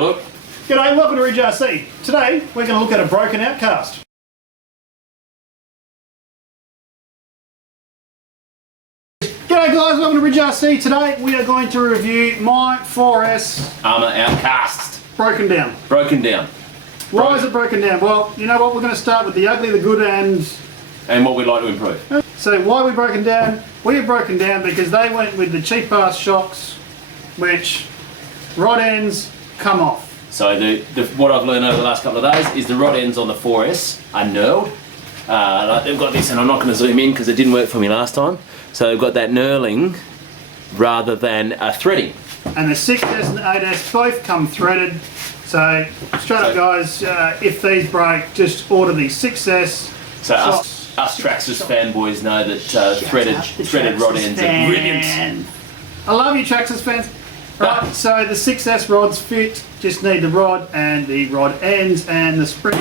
Look. G'day, welcome to RC. Today we're going to look at a broken Outcast. G'day guys, welcome to RC. Today we are going to review my 4S Arrma Outcast. broken down. Broken down. Why is it broken down? Well, you know what, we're going to start with the ugly, the good and what we'd like to improve. So why are we broken down? We are broken down because they went with the cheap ass shocks which rod ends come off. So what I've learned over the last couple of days is the rod ends on the 4S are knurled. They've got this, and I'm not going to zoom in because it didn't work for me last time. So they've got that knurling rather than a threading. And the 6S and the 8S both come threaded. So straight up guys, if these break, just order the 6S. So us Traxxas fanboys know that threaded rod ends are brilliant. I love you Traxxas fans. Right, so the 6S rods fit, just need the rod and the rod ends, and the spring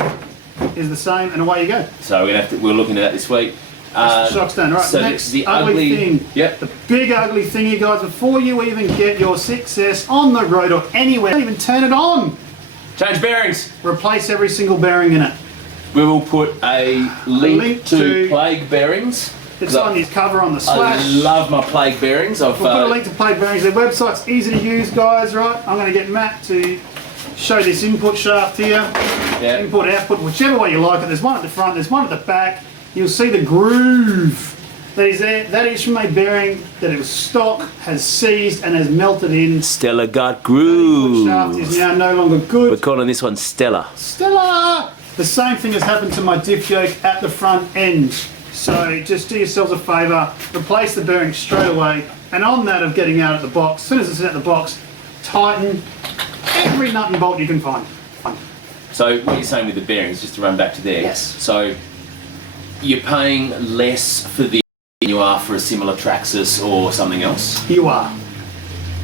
is the same, and away you go. So we're looking at that this week. Shock's done. Right, so next the ugly thing. Yep. The big ugly thing, you guys, before you even get your 6S on the road or anywhere, don't even turn it on. Change bearings. Replace every single bearing in it. We will put a link to plague bearings. It's on his cover on the Slash. I love my plague bearings. We'll put a link to plague bearings. Their website's easy to use, guys, right? I'm going to get Matt to show this input shaft here. Yeah. Input, output, whichever way you like it. There's one at the front, there's one at the back. You'll see the groove that is there. That is from a bearing that it was stock, has seized and has melted in. Stella got groove. The shaft is now no longer good. We're calling this one Stella. Stella! The same thing has happened to my diff yoke at the front end. So just do yourselves a favour, replace the bearing straight away, and on that of getting out of the box, as soon as it's out of the box, tighten every nut and bolt you can find. So what you're saying with the bearings, just to run back to there, yes. So you're paying less for the than you are for a similar Traxxas or something else? You are.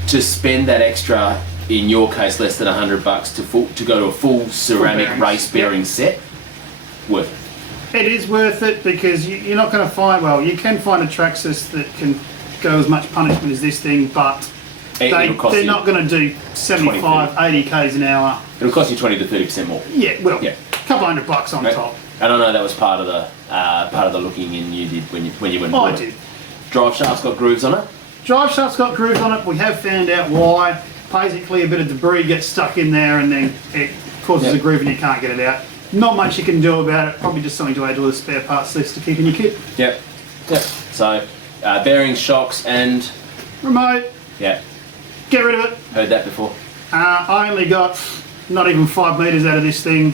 To spend that extra, in your case less than $100 to go to a full ceramic race bearing set, worth it. It is worth it because you're not going to find, well, you can find a Traxxas that can go as much punishment as this thing, but they're not going to do 75, 80 k's an hour. It'll cost you 20 to 30% more. Yeah, well, a couple $100 on top. And I know that was part of the looking in you did when you went. I did. Drive shaft's got grooves on it. Drive shaft's got grooves on it. We have found out why. Basically, a bit of debris gets stuck in there, and then it causes a groove, and you can't get it out. Not much you can do about it, probably just something to add to the spare parts list to keep in your kit. Yep. So, bearings, shocks and... remote. Yeah. Get rid of it. Heard that before. I only got not even 5 metres out of this thing.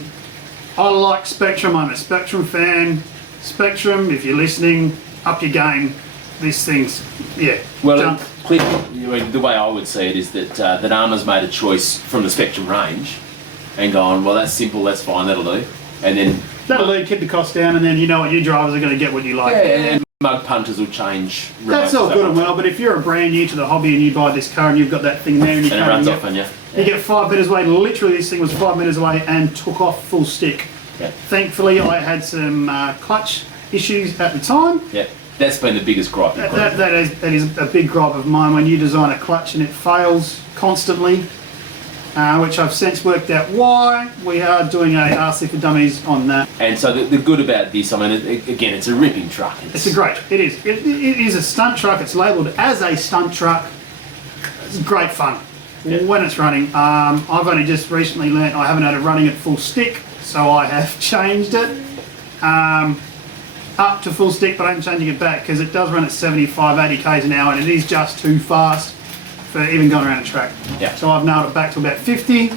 I like Spectrum, I'm a Spectrum fan. Spectrum, if you're listening, up your game. This thing's, well, the way I would see it is that Arrma's made a choice from the Spectrum range and gone, well, that's simple, that's fine, that'll do. And then... that'll do, keep the cost down, and then you know what, your drivers are going to get what you like. Yeah, and mug punters will change. That's all good and well, but if you're a brand new to the hobby and you buy this car and you've got that thing there and you it runs off on you. You get 5 metres away, literally this thing was 5 metres away and took off full stick. Yeah. Thankfully, I had some clutch issues at the time. Yeah, that's been the biggest gripe. That is a big gripe of mine when you design a clutch and it fails constantly. Which I've since worked out why. We are doing a RC for Dummies on that. And so the good about this, I mean, again, it's a ripping truck. It is a stunt truck. It's labelled as a stunt truck. It's great fun when it's running. I've only just recently learnt I haven't had it running at full stick, so I have changed it up to full stick, but I'm changing it back because it does run at 75, 80 k's an hour, and it is just too fast for even going around a track. Yeah. So I've nailed it back to about 50.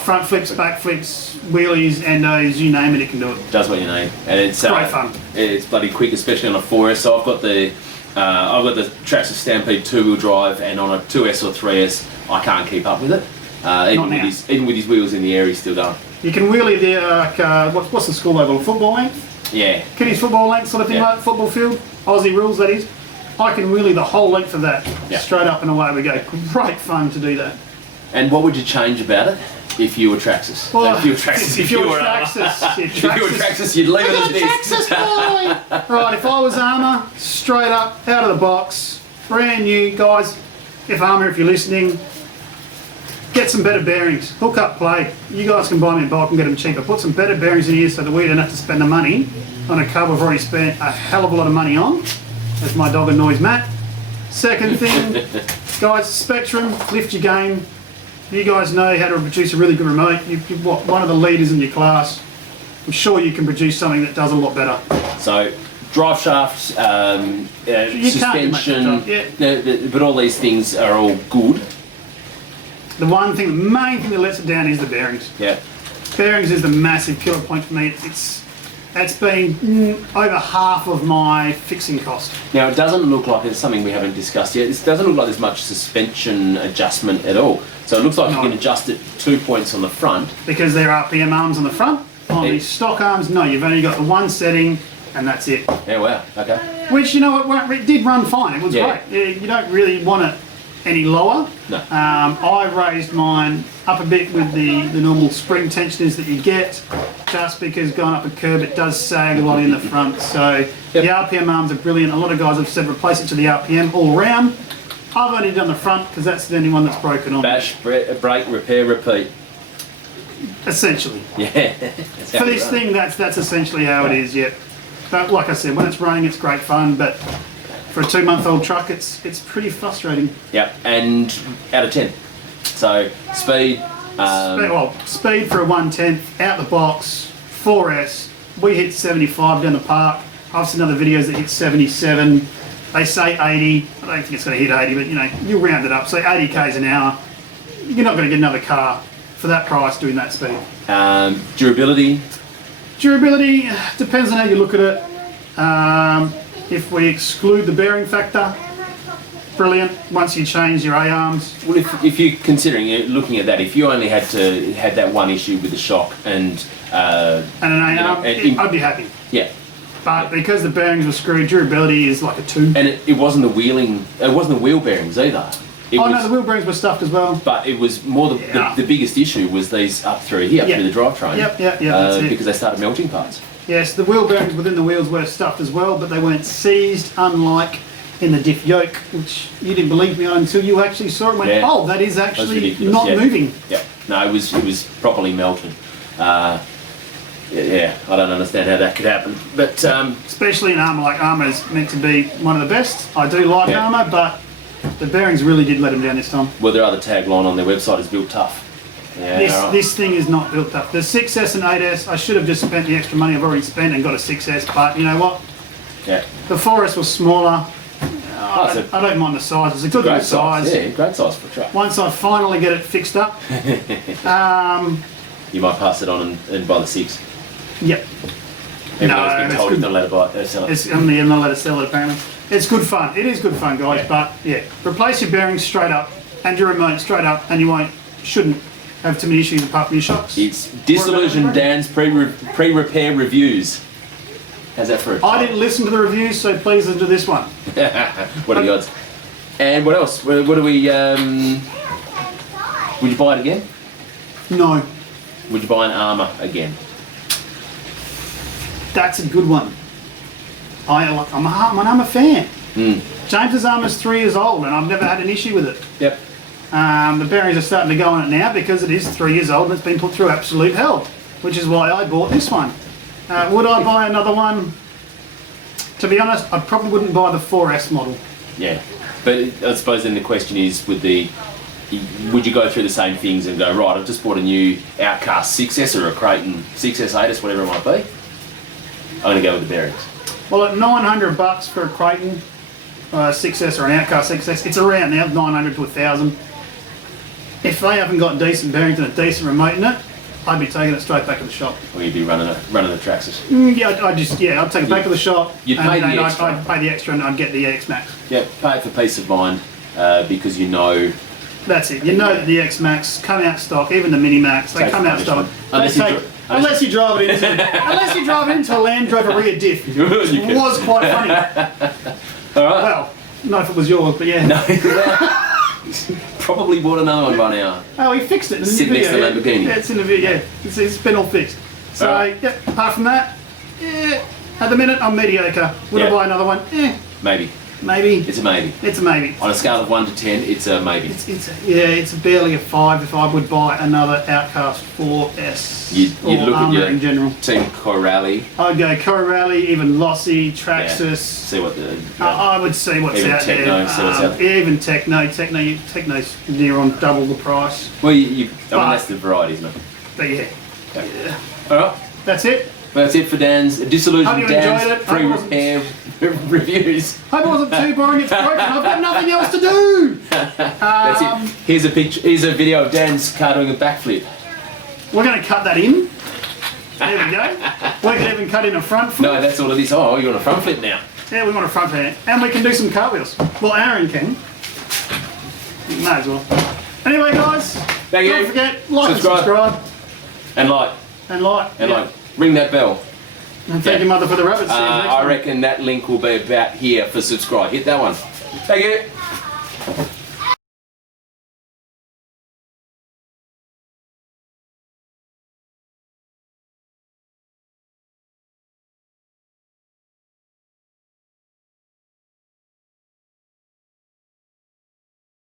Front flips, back flips, wheelies, endos, you name it, it can do it. Does what you need, and it's great fun. It's bloody quick, especially on a 4S. So I've got the Traxxas Stampede 2-wheel drive, and on a 2S or 3S, I can't keep up with it. Even with his wheels in the air, he's still going. You can wheelie the what's the school level? Football length? Yeah. Kiddies football length sort of thing, like football field, Aussie rules that is. I can wheelie the whole length of that, straight up and away we go. Great fun to do that. And what would you change about it if you were Traxxas? Well, if you were Traxxas, you'd leave it as it is. Right, if I was Arrma, straight up, out of the box, brand new, guys. If Arrma, if you're listening, get some better bearings. Hook up play. You guys can buy them in bulk and get them cheaper. Put some better bearings in here so that we don't have to spend the money on a car we've already spent a hell of a lot of money on. As my dog annoys Matt. Second thing, guys, Spectrum, lift your game. You guys know how to produce a really good remote. You're one of the leaders in your class. I'm sure you can produce something that does a lot better. So, drive shaft, suspension, but all these things are all good. The main thing that lets it down is the bearings. Yeah. Bearings is the massive killer point for me. It's been over half of my fixing cost. Now, it doesn't look like it's something we haven't discussed yet. It doesn't look like there's much suspension adjustment at all. So it looks like you can adjust it 2 points on the front. Because there are RPM arms on the front. On the stock arms, no, you've only got the one setting and that's it. Yeah, wow, okay. Which, you know what, it did run fine. It was great. You don't really want it any lower. No. I raised mine up a bit with the normal spring tensioners that you get, just because going up a curb it does sag a lot in the front. So the RPM arms are brilliant. A lot of guys have said replace it to the RPM all round. I've only done the front because that's the only one that's broken on. Bash, break, repair, repeat. Essentially. Yeah. For this thing, that's essentially how it is. Yeah. But like I said, when it's running, it's great fun. But for a 2-month-old truck, it's pretty frustrating. Yep. And out of 10. So speed. Speed for a 1/10 out the box, 4S. We hit 75 down the park. I've seen other videos that hit 77. They say 80. I don't think it's going to hit 80, but you know, you round it up. So 80 k's an hour. You're not going to get another car for that price doing that speed. Durability. Durability depends on how you look at it. If we exclude the bearing factor, brilliant. Once you change your A-arms. Well, if you're considering looking at that, if you only had that one issue with the shock and an A-arm, I'd be happy. Yeah. But because the bearings were screwed, durability is like a 2. And it wasn't the wheeling. It wasn't the wheel bearings either. No, the wheel bearings were stuffed as well. But it was more the biggest issue was these up through here, through the drivetrain. Yep. Because they started melting parts. Yes, the wheel bearings within the wheels were stuffed as well, but they weren't seized, unlike in the diff yoke, which you didn't believe me on until you actually saw it and went, oh, that is actually not moving. Yeah, no, it was properly melted. I don't understand how that could happen. But especially in Arrma, like Arrma is meant to be one of the best. I do like Arrma, but the bearings really did let them down this time. Well, their other tagline on their website is built tough. Yeah, this thing is not built tough. The 6S and 8S, I should have just spent the extra money I've already spent and got a 6S, but you know what? Yeah. The 4S was smaller. I don't mind the size. It's a good little size. Yeah, great size for a truck. Once I finally get it fixed up, you might pass it on and buy the 6. Yep. Everyone's been told you're not allowed to sell it. I'm not allowed to sell it apparently. It's good fun. It is good fun, guys. But replace your bearings straight up and your remote straight up, and you shouldn't have too many issues apart from your shocks. It's Disillusioned Dan's pre-repair reviews. How's that for a I didn't listen to the reviews, so please listen to this one. What are the odds? And what else? What do we? Would you buy it again? No. Would you buy an Arrma again? That's a good one. I'm an Arrma fan. James's Arrma's 3 years old, and I've never had an issue with it. Yep. The bearings are starting to go on it now because it is 3 years old and it's been put through absolute hell, which is why I bought this one. Would I buy another one? To be honest, I probably wouldn't buy the 4S model. Yeah, but I suppose then the question is, would you go through the same things and go, right, I've just bought a new Outcast 6S or a Creighton 6S, 8S, whatever it might be. I'm going to go with the bearings. Well, at $900 for a Creighton 6S or an Outcast 6S, it's around now, 900 to 1,000. If they haven't got decent bearings and a decent remote in it, I'd be taking it straight back to the shop. Or you'd be running the Traxxas. I'd take it back to the shop. You'd pay the extra. I'd pay the extra and I'd get the X-Max. Yeah, pay it for peace of mind because you know. That's it. You know that the X-Max come out stock, even the Mini Max, they come out stock. Unless you drive it into a Land Rover rear diff. It was quite funny. All right. Well, not if it was yours, but yeah. No. Probably bought another one by now. Oh, he fixed it in the Sitting video. next to the Lamborghini. Yeah, it's in the video. Yeah, it's been all fixed. So, apart from that, at the minute I'm mediocre. Would I buy another one? Maybe. Maybe. It's a maybe. It's a maybe. On a scale of 1 to 10, it's a maybe. It's barely a 5 if I would buy another Outcast 4S. You'd look at your in general. Team Corrali. I'd go Corali, even Lossy, Traxxas. Yeah. See what the. I would see what's even out Techno, there. see what's out there. Even Techno's near on double the price. Well, I mean, that's the variety, isn't it? But yeah. Alright. That's it. That's it for Dan's Disillusioned Dan's free repair reviews. Hope it wasn't too boring. It's broken. I've got nothing else to do. That's it. Here's a picture. Here's a video of Dan's car doing a backflip. We're going to cut that in. There we go. We can even cut in a front flip. No, that's all it is. Oh, you want a front flip now? Yeah, we want a front flip. And we can do some cartwheels. Well, Aaron can. May as well. Anyway, guys. Don't forget, like and subscribe. And like. And like. And like. Ring that bell. And thank your mother for the rabbits. I reckon that link will be about here for subscribe. Hit that one. Thank you.